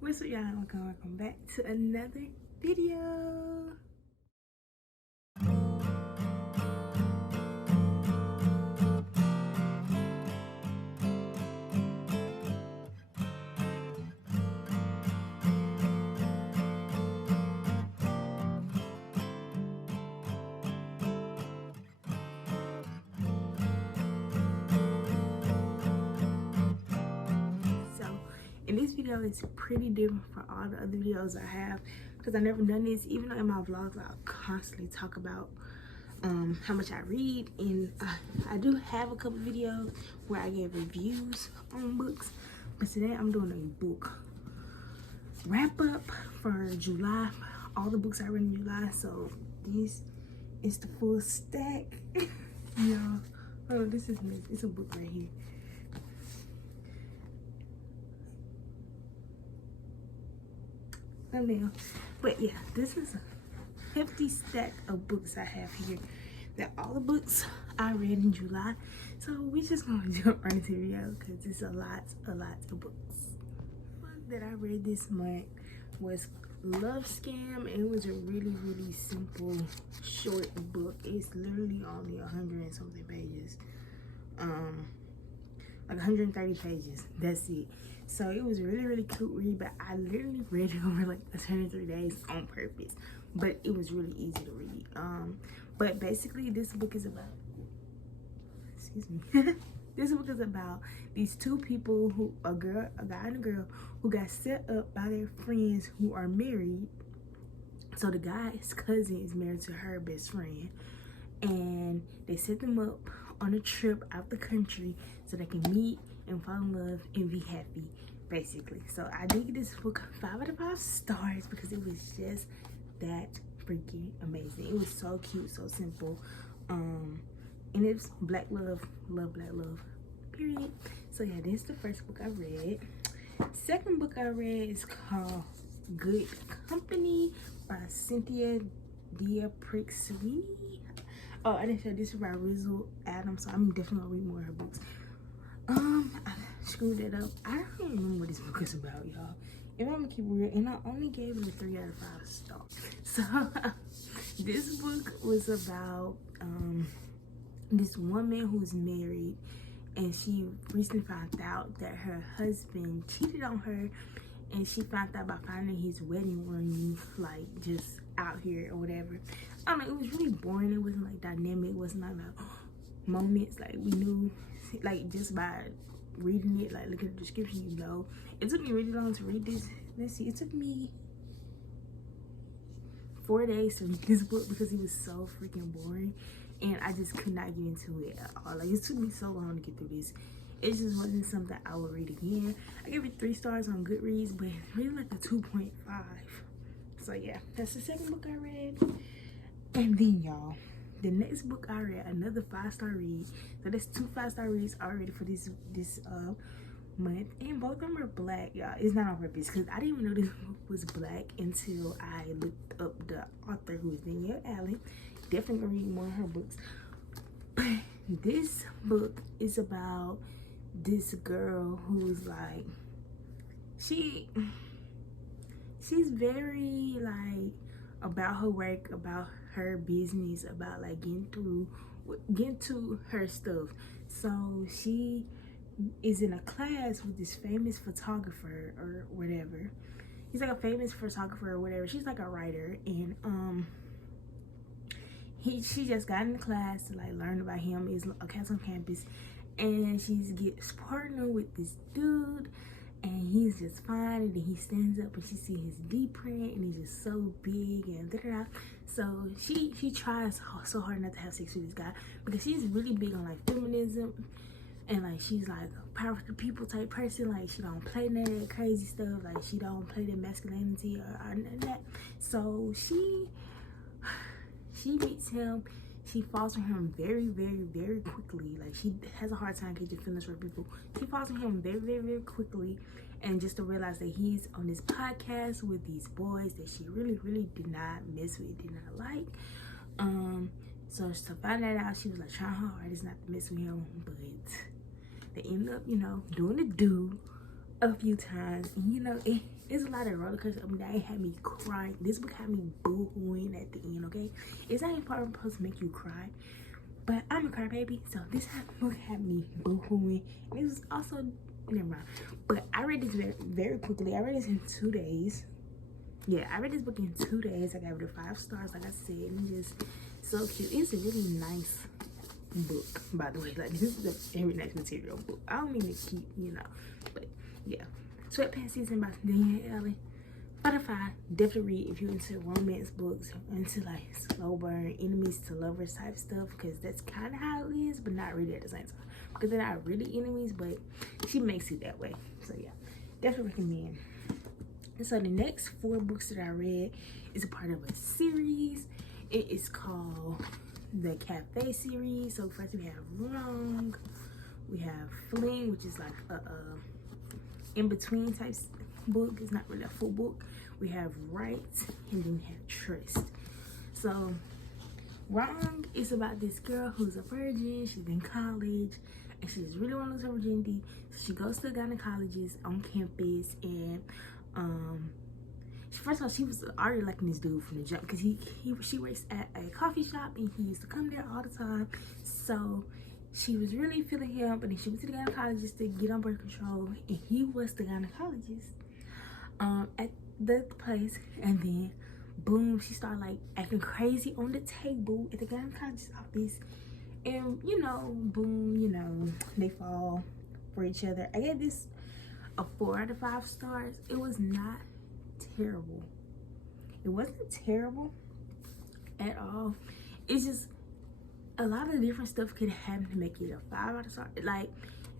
What's up, y'all? Welcome back to another video. And this video is pretty different from all the other videos I have because I've never done this. Even though in my vlogs I constantly talk about how much I read, and I do have a couple videos where I gave reviews on books, but today I'm doing a book wrap up for July, all the books I read in July. So this is the full stack. Y'all, oh, this is nice. It's a book right here. But yeah, this is a hefty stack of books I have here. That all the books I read in July. So we just gonna jump right into the video because it's a lot of books. The book that I read this month was Love Scam. It was a really simple short book. It's literally only 100 and something pages. Like 130 pages. That's it. So it was a really cute read, but I literally read it over like 103 days on purpose. But it was really easy to read. But basically this book is about, excuse me. This book is about these two people, who a guy and a girl, who got set up by their friends who are married. So the guy's cousin is married to her best friend, and they set them up on a trip out the country so they can meet and fall in love and be happy, basically. So I did give this book 5 out of 5 stars because it was just that freaking amazing. It was so cute, so simple, and it's black love, black love, period. So yeah, this is the first book I read. Second book I read is called Good Company by Cynthia Sweeney. Oh, I didn't say this is by Rizzle Adams, so I'm definitely gonna read more of her books. I screwed it up. I don't even remember what this book is about, y'all. If I'm gonna keep it real, and I only gave it a 3 out of 5 stars. So this book was about this woman who's married, and she recently found out that her husband cheated on her, and she found out by finding his wedding ring like just out here or whatever. I don't know, it was really boring. It wasn't like dynamic. It wasn't like moments like we knew, like just by reading it, like look at the description, you know. It took me really long to read this. Let's see, it took me 4 days to read this book because it was so freaking boring, and I just could not get into it at all. Like, it took me so long to get through this. It just wasn't something I would read again. I gave it 3 stars on Goodreads, but it's really like a 2.5. So yeah, that's the second book I read. And then y'all, the next book I read, another 5-star read. So there's 2 5-star reads already for this month, and both of them are black, y'all. It's not on purpose because I didn't even know this book was black until I looked up the author, who is Danielle Allen. Definitely read more of her books. But this book is about this girl who's like, she's very like about her work, about her business, about like getting to her stuff. So she is in a class with this famous photographer or whatever. He's like a famous photographer or whatever. She's like a writer, and she just got in the class to like learn about him. Is a class on campus, and she gets partnered with this dude, and he's just fine. And then he stands up and she sees his D print, and he's just so big and da-da-da. So she tries so hard not to have sex with this guy because she's really big on like feminism, and like she's like a powerful people type person. Like she don't play none of that crazy stuff. Like she don't play that masculinity or none of that. So she meets him. She falls for him very quickly. Like she has a hard time catching feelings for people. She falls for him very quickly, and just to realize that he's on this podcast with these boys that she really did not mess with, did not like. So to find that out, she was like trying her hardest not to mess with him, but they end up, you know, doing the do a few times, and you know, it's a lot of roller coaster up and down. It had me crying. This book had me boo-hooing at the end, okay? It's not even supposed to make you cry, but I'm a crybaby, so this book had me boo-hooing. And it was also, never mind. But I read this very, very quickly. I read this in 2 days. Yeah, I read this book in 2 days. I gave it 5 stars, like I said, and just so cute. It's a really nice book, by the way. Like, this is a very nice material book. I don't mean to keep, you know, but yeah. Sweatpants season by Danielle Ellie. Butterfly, definitely read if you're into romance books, into like slow burn, enemies to lovers type stuff, because that's kind of how it is, but not really at the same time. Because they're not really enemies, but she makes it that way. So yeah, definitely recommend. And so the next 4 books that I read is a part of a series. It is called the Cafe series. So first we have Wrong, we have Fling, which is like a in-between type book. It's not really a full book. We have Right, and then we have Trust. So Wrong is about this girl who's a virgin. She's in college and she just really wants to lose her virginity. So she goes to a gynecologist on campus, and first of all, she was already liking this dude from the jump, because she works at a coffee shop and he used to come there all the time. So she was really feeling him, but then she went to the gynecologist to get on birth control, and he was the gynecologist at the place. And then boom, she started like acting crazy on the table at the gynecologist's office, and you know, boom, you know, they fall for each other. I gave this a 4 out of 5 stars. It was not terrible. It wasn't terrible at all. It's just a lot of different stuff could happen to make it a 5 out of 5. Like,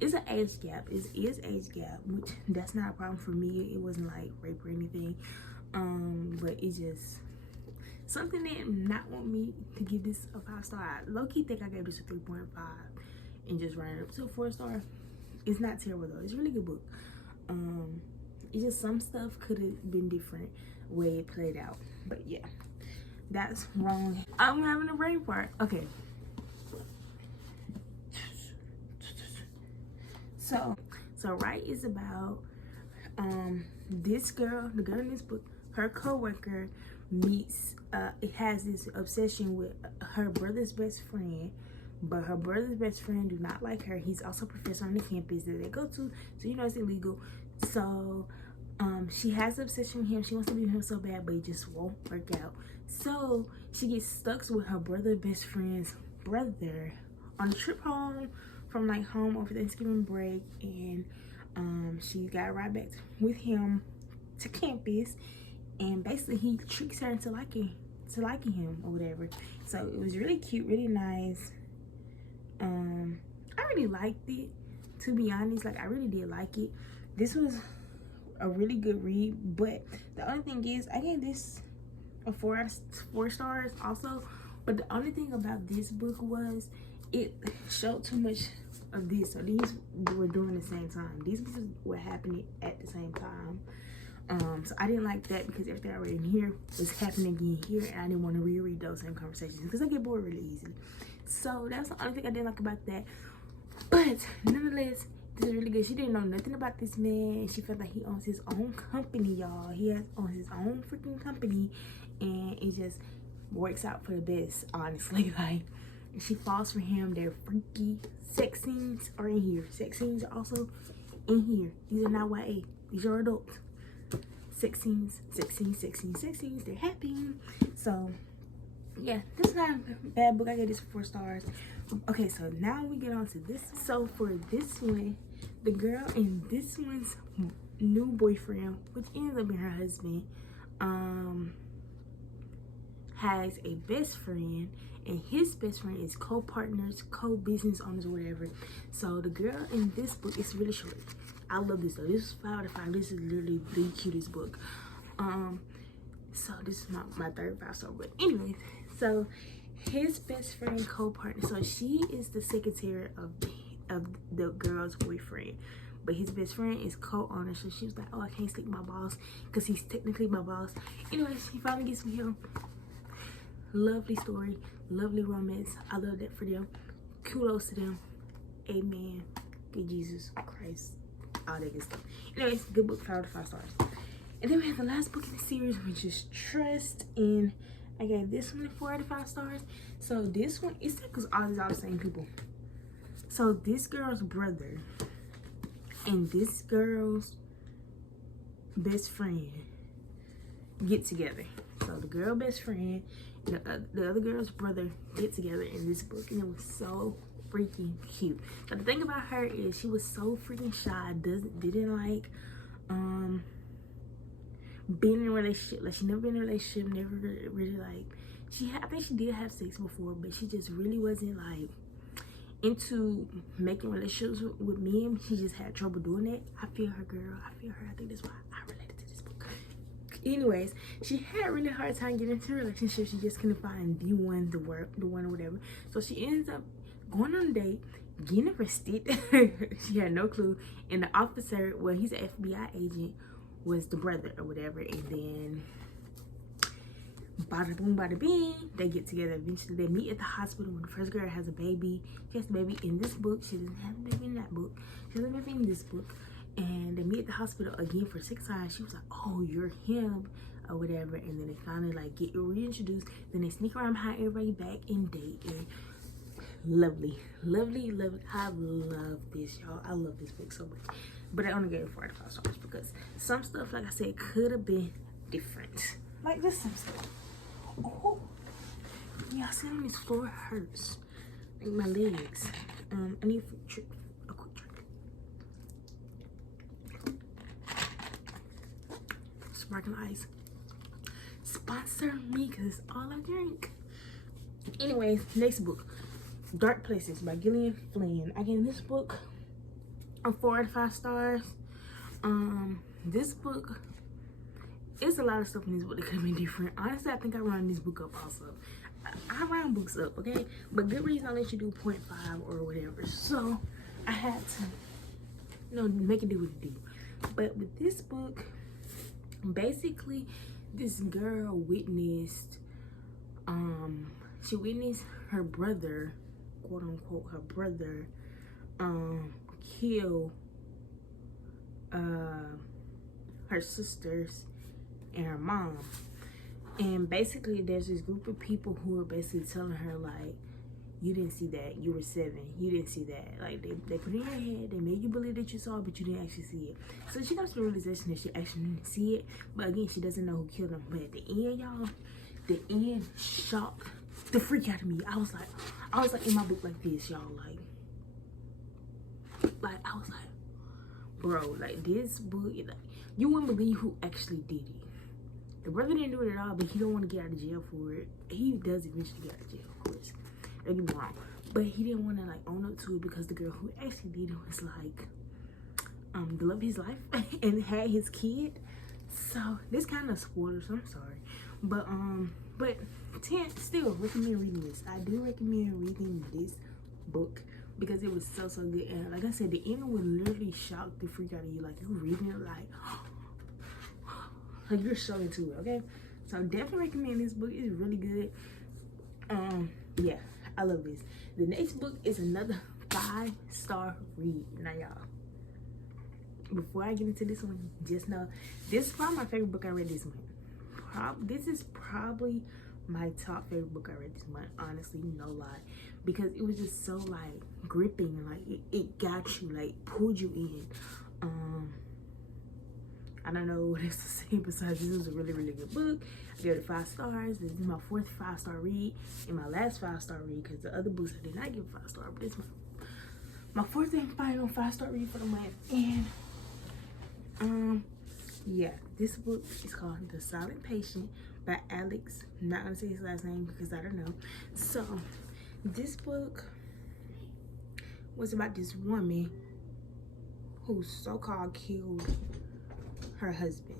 it's an age gap. It is age gap, which that's not a problem for me. It wasn't like rape or anything. But it's just something that not want me to give this a 5 star. I low-key think I gave this a 3.5 and just ran it up to a 4 star. It's not terrible though. It's a really good book. It's just some stuff could have been different way it played out. But yeah, that's Wrong. I'm having a brain fart. Okay. So Right is about this girl, the girl in this book, her co-worker meets has this obsession with her brother's best friend, but her brother's best friend do not like her. He's also a professor on the campus that they go to, so you know it's illegal. So she has an obsession with him. She wants to be with him so bad, but it just won't work out. So she gets stuck with her brother best friend's brother on a trip home from like home over Thanksgiving break, and she got to ride back with him to campus, and basically he tricks her into liking him or whatever. So it was really cute, really nice. I really liked it, to be honest. Like, I really did like it. This was a really good read, but the only thing is I gave this a 4 out of 4 stars also. But the only thing about this book was it showed too much of this. So these were doing the same time. These books were happening at the same time. So I didn't like that, because everything I read in here was happening again here, and I didn't want to reread those same conversations because I get bored really easily. So that's the only thing I didn't like about that. But nonetheless, this is really good. She didn't know nothing about this man. She felt like he owns his own company, y'all. He owns his own freaking company, and it just works out for the best, honestly. Like, she falls for him. Their freaky sex scenes are in here. Sex scenes are also in here. These are not YA. These are adults. Sex scenes, they're happy. So yeah, this is not a bad book. I gave this 4 stars. Okay, so now we get on to this. So for this one, the girl in this one's new boyfriend, which ends up being her husband, has a best friend, and his best friend is co-partners, co-business owners, or whatever. So the girl in this book is really short. I love this though. This is 5 out of 5. This is literally the cutest book. So this is my 3rd 5-star book. Anyways, so his best friend co-partner. So she is the secretary of the girl's boyfriend, but his best friend is co-owner. So she was like, "Oh, I can't sleep with my boss because he's technically my boss." Anyways, he finally gets with him. Lovely story, lovely romance. I love that for them. Kudos to them. Amen. Good Jesus Christ. All that good stuff. Anyways, good book, 5 out of 5 stars. And then we have the last book in the series, which is Trust. And I gave this one 4 out of 5 stars. So this one, it's because all these are the same people. So this girl's brother and this girl's best friend get together. So the girl best friend and the other girl's brother get together in this book, and it was so freaking cute. But the thing about her is she was so freaking shy, didn't like being in a relationship. Like, she never been in a relationship, never really like, I think she did have sex before, but she just really wasn't like into making relationships with men. She just had trouble doing it. I feel her, girl. I feel her. I think that's why I related to this book. Anyways, she had a really hard time getting into a relationship. She just couldn't find the one or whatever. So she ends up going on a date, getting arrested. She had no clue. And the officer, well, he's an FBI agent, was the brother or whatever. And then bada boom, bada bing, they get together. Eventually they meet at the hospital when the first girl has a baby. She has a baby in this book. She doesn't have a baby in that book. She has a baby in this book. And they meet at the hospital again for 6 times. She was like, oh, you're him or whatever. And then they finally like get reintroduced. Then they sneak around behind everybody back and date. And lovely, lovely, lovely. I love this, y'all. I love this book so much. But I only gave it 4 out of 5 stars because some stuff, like I said, could have been different. Like just some stuff. Oh, yeah, sitting on this floor hurts. Like my legs. I need a quick drink. Sparkling ice. Sponsor me, because it's all I drink. Anyways, next book, Dark Places by Gillian Flynn. I gave this book a 4 out of 5 stars. This book, it's a lot of stuff in this book that could have been different. Honestly, I think I round this book up also. I round books up, okay? But Goodreads don't let you do 0.5 or whatever. So I had to, make it do what it do. But with this book, basically, this girl witnessed, she witnessed her brother, quote unquote, her brother, kill her sisters and her mom. And basically there's this group of people who are basically telling her like, you didn't see that, you were 7, you didn't see that. Like they put it in her head, they made you believe that you saw it, but you didn't actually see it. So she comes to the realization that she actually didn't see it, but again, she doesn't know who killed them. But at the end, y'all, the end shocked the freak out of me. I was like in my book like this, y'all, like I was like, bro, like this book, like, you wouldn't believe who actually did it. The brother didn't do it at all, but he don't want to get out of jail for it. He does eventually get out of jail, of course. Don't get me wrong. But he didn't want to like own up to it because the girl who actually did it was like the love of his life and had his kid. So this kind of spoilers, I'm sorry. But 10, still recommend reading this. I do recommend reading this book because it was so good. And like I said, the ending would literally shock the freak out of you. Like you're reading it like you're so into it, okay? So definitely recommend this book. It's really good. Yeah, I love this. The next book is another 5-star read. Now y'all, before I get into this one, just know this is probably my favorite book I read this month. This is probably my top favorite book I read this month, honestly, no lie, because it was just so like gripping and like it got you, like pulled you in. I don't know what else to say besides this was a really good book. I gave it 5 stars. This is my 4th 5-star read and my last 5-star read, because the other books I did not give 5 stars, but it's my 4th and final 5-star read for the month. And yeah, this book is called The Silent Patient by Alex. I'm not gonna say his last name because I don't know. So this book was about this woman who so-called killed her husband.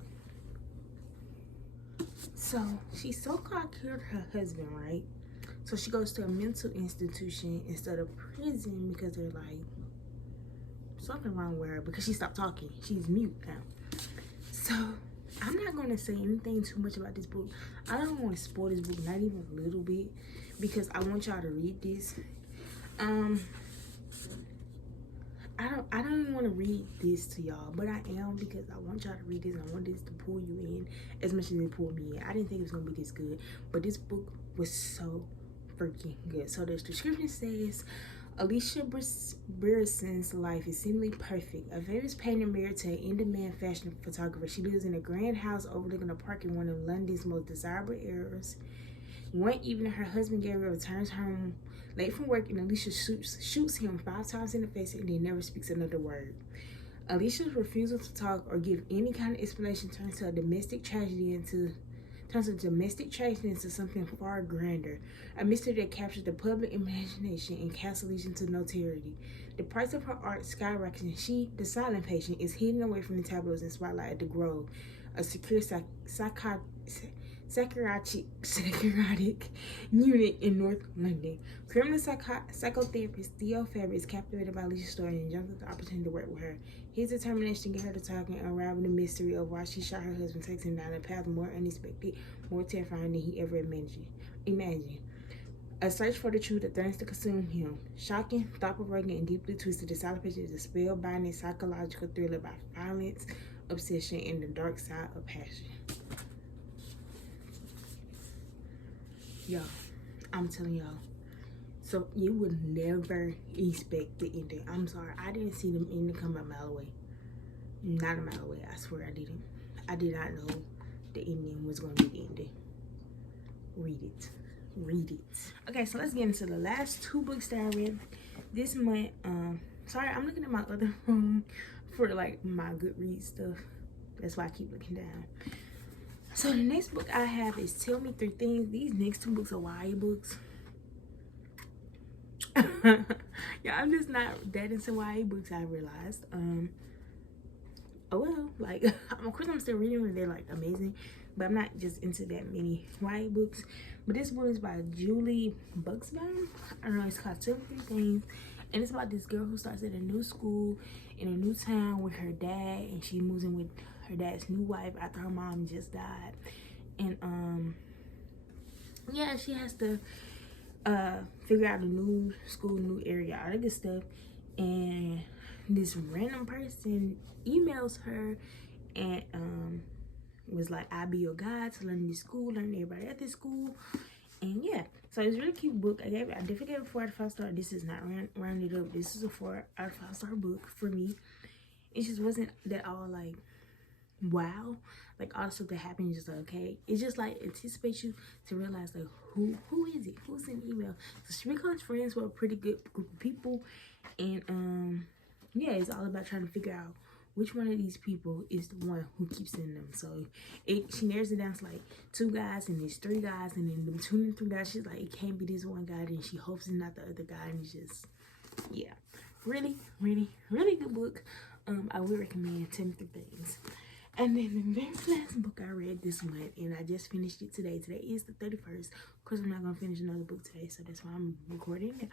So she so-called killed her husband, right? So she goes to a mental institution instead of prison because they're like something wrong with her because she stopped talking. She's mute now. So I'm not going to say anything too much about this book. I don't want to spoil this book, not even a little bit, because I want y'all to read this. I don't even want to read this to y'all, but I am, because I want y'all to read this and I want this to pull you in as much as it pulled me in. I didn't think it was gonna be this good, but this book was so freaking good. So the description says, Alicia Brisson's life is seemingly perfect. A famous painter married to an in-demand fashion photographer. She lives in a grand house overlooking a park in one of London's most desirable areas. One evening, her husband Gabriel returns home late from work, and Alicia shoots him 5 times in the face and then never speaks another word. Alicia's refusal to talk or give any kind of explanation turns a domestic tragedy into something far grander, a mystery that captures the public imagination and casts Alicia into notoriety. The price of her art skyrockets, and she, the silent patient, is hidden away from the tabloids and spotlight at the Grove, a secure psychiatric unit in North London. Criminal psychotherapist Theo Faber is captivated by Alicia's story and jumps at the opportunity to work with her. His determination to get her to talk and unravel the mystery of why she shot her husband takes him down a path more unexpected, more terrifying than he ever imagined. A search for the truth that threatens to consume him. Shocking, thought-provoking, and deeply twisted, the silent patient is a spellbinding psychological thriller about violence, obsession, and the dark side of passion. Y'all, I'm telling y'all, so you would never expect the ending. I'm sorry, I didn't see them ending come a mile away. Not a mile away, I swear I didn't. I did not know the ending was going to be the ending. Read it. Okay, so let's get into the last 2 books that I read this month. Sorry, I'm looking at my other phone for like my Goodreads stuff. That's why I keep looking down. So the next book I have is Tell Me 3 Things. These next 2 books are YA books. Yeah, I'm just not that into YA books, I realized. Oh well, like, of course I'm still reading them, they're like amazing, but I'm not just into that many YA books. But this book is by Julie Buxbaum. I don't know, it's called Tell Me 3 Things. And it's about this girl who starts at a new school in a new town with her dad, and she moves in with her dad's new wife after her mom just died. And yeah, she has to figure out a new school, new area, all that good stuff. And this random person emails her and was like, I'll be your guide to learn this school, learn everybody at this school. And yeah, so it's a really cute book. I definitely gave it a 4 out of 5 stars. This is not rounded up. This is a 4 out of 5 star book for me. It just wasn't that all like wow, like all the stuff that happened, just like, okay, it just like anticipates you to realize like who is it, who's in the email. So she becomes friends with a pretty good group of people, and yeah, it's all about trying to figure out which one of these people is the one who keeps sending them. So she narrows it down to like 2 guys, and there's 3 guys, and then them 2 and 3 guys, she's like, it can't be this one guy, and she hopes it's not the other guy. And it's just, yeah, really good book. I would recommend 10 Things. And then the very last book I read this month, and I just finished it today. Today is the 31st. Of course, I'm not going to finish another book today, so that's why I'm recording it.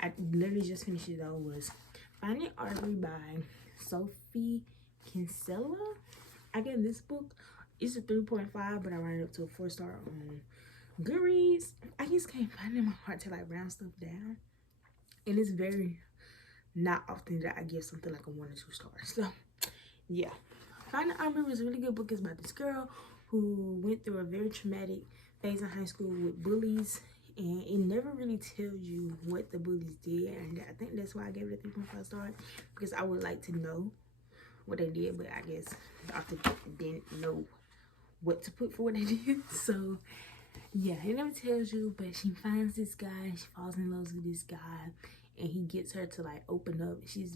I literally just finished it, though, was Finding Artery by Sophie Kinsella. Again, this book is a 3.5, but I rated it up to a 4-star on Goodreads. I just can't find it in my heart to like round stuff down. And it's very not often that I give something like a 1 or 2 stars. So, yeah. Finding Artery was a really good book. It's about this girl who went through a very traumatic phase in high school with bullies, and it never really tells you what the bullies did, and I think that's why I gave it a 3.5 stars, because I would like to know what they did, but I guess the author didn't know what to put for what they did. So yeah, it never tells you, but she finds this guy, she falls in love with this guy, and he gets her to like open up. She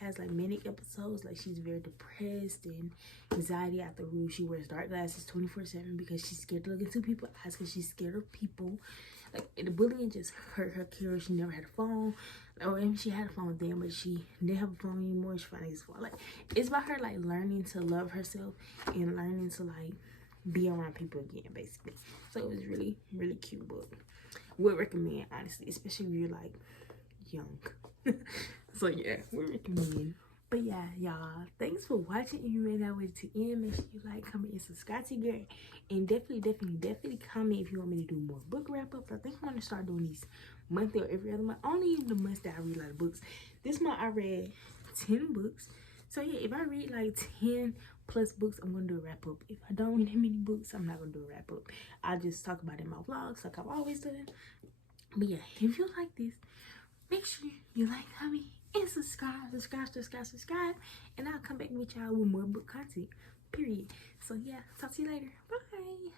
has like manic episodes, like she's very depressed and anxiety out the roof. She wears dark glasses 24/7 because she's scared to look into people's eyes, because she's scared of people. Like, the bullying just hurt her character. She never had a phone, or she had a phone then, but she didn't have a phone anymore. She finally gets a phone. Like, it's about her like learning to love herself and learning to like be around people again, basically. So it was really cute book. Would recommend, honestly, especially if you're like young. So yeah, we recommend. But yeah, y'all, thanks for watching. If you made that way to end, make sure you like, comment, and subscribe to your girl. And definitely comment if you want me to do more book wrap-ups. I think I'm going to start doing these monthly or every other month. Only in the months that I read a lot of books. This month I read 10 books. So yeah, if I read like 10 plus books, I'm going to do a wrap-up. If I don't read that many books, I'm not going to do a wrap-up. I'll just talk about it in my vlogs like I've always done. But yeah, if you like this, make sure you like, comment, and subscribe. And I'll come back with y'all with more book content. Period. So yeah, talk to you later. Bye.